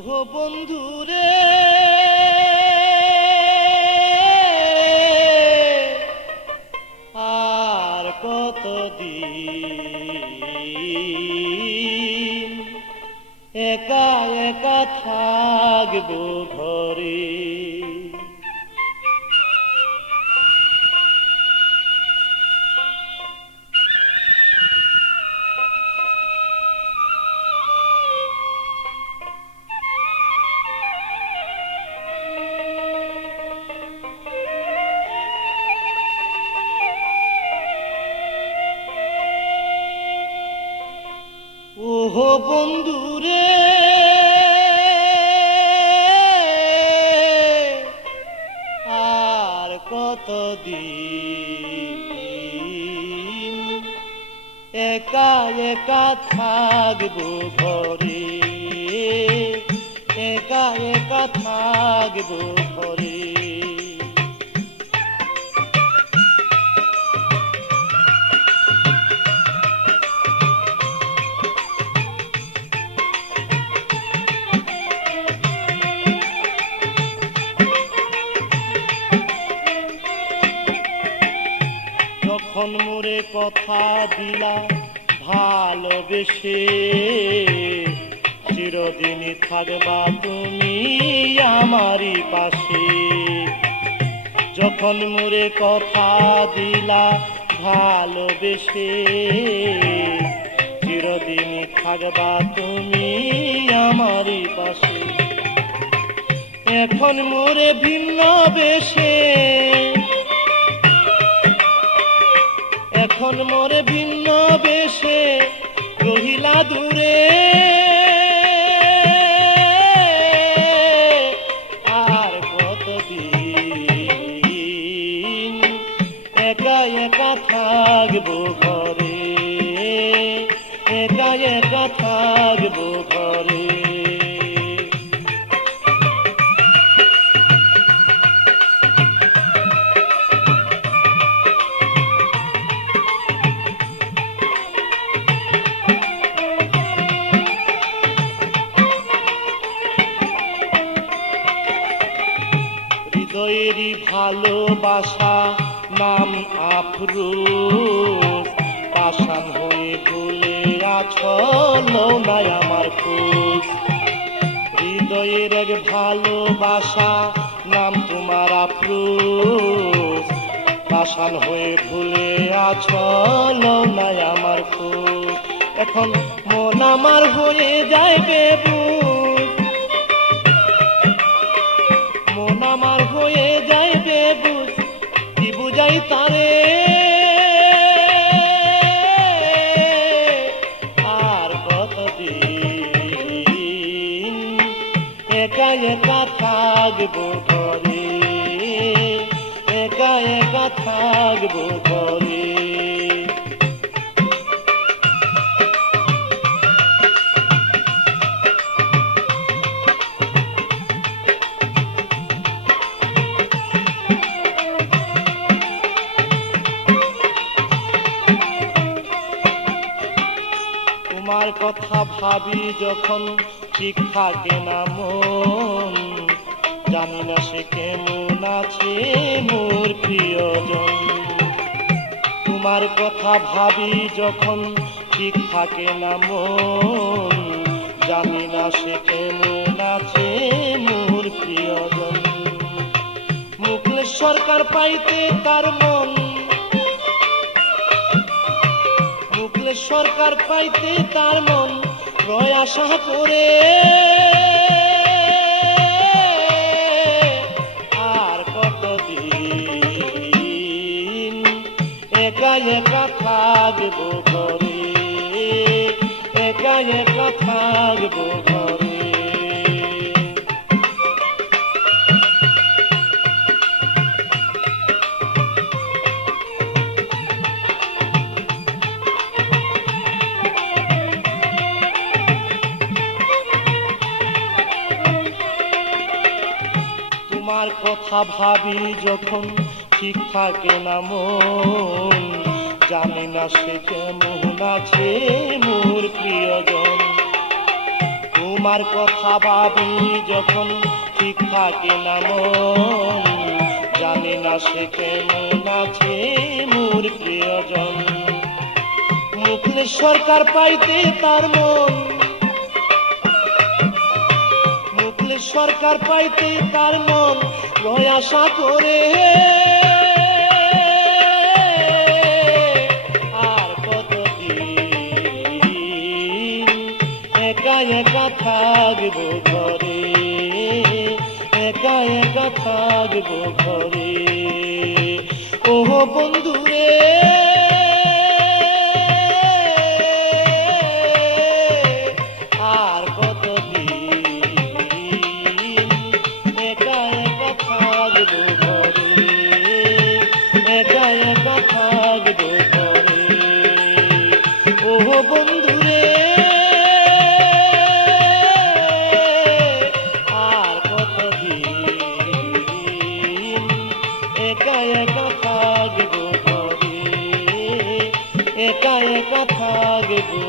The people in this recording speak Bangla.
ওহো বন্ধুরে আর কতদিন একা একা থাকবো ঘরে। ওহো বন্ধুরে আর কতদিন একা একা থাকবো ঘরে, একা একা থাকবো ঘরে। যখন মোরে কথা দিলা ভালোবেসে, চিরদিনই থাকবা তুমি আমারই পাশে। যখন মোরে কথা দিলা ভালোবেসে, চিরদিনই থাকবা তুমি আমারই পাশে। এখন মোরে ভিন্ন বেশে, এখন মোরে ভিন্ন বেশে রহিলা দূরে। আর কতদিন একা একা থাকবো ঘরে, একা একা থাকবো ঘরে। হৃদয়েরই ভালোবাসা নাম আফরোজ, পাষাণ হয়ে ভুলে আছো লও নাই আমার খোঁজ। হৃদয়ের এক ভালোবাসা নাম তোমার আফরোজ, পাষাণ হয়ে ভুলে আছো লও নাই আমার খোঁজ। এখন মন আমার হয়ে যায় বেবুঝ, মন আমার হয়ে যায় বেবুঝ, কি বুঝাই তারে। আর কতদিন একা একা থাকবো ঘরে, একা একা থাকবো ঘরে। তোমার কথা ভাবি যখন ঠিক থাকে না মন, জানি না সে কেমন আছে মোর প্রিয়জন। তোমার কথা ভাবি যখন ঠিক থাকে না মন, জানি না সে কেমন আছে মোর প্রিয়জন। মুকলেশ সরকার পাইতে তার মন, মুকলেশ সরকার পাইতে তার মন রয় আশা করে। আর কতদিন একা একা থাকবো ঘরে, একা একা থাকবো ঘরে। তোমার কথা ভাবি যখন ঠিক থাকে না মন, জানি না সে কেমন আছে মোর প্রিয়জন। তোমার কথা ভাবি যখন ঠিক থাকে না মন, জানি না সে কেমন আছে মোর প্রিয়জন। মুখলেস সরকার পাইতে তার মন, মুখলেস সরকার পাইতে তার মন লয় আশা করে। আর কতদিন একা একা থাকবো ঘরে, একা একা থাকবো ঘরে। ও বন্ধুরে আর কতদিন একা একা থাকবো ঘরে, একা একা থাকবো ঘরে। ও বন্ধুরে আর কতদিন একা একা থাকবো ঘরে, একা একা থাকবো।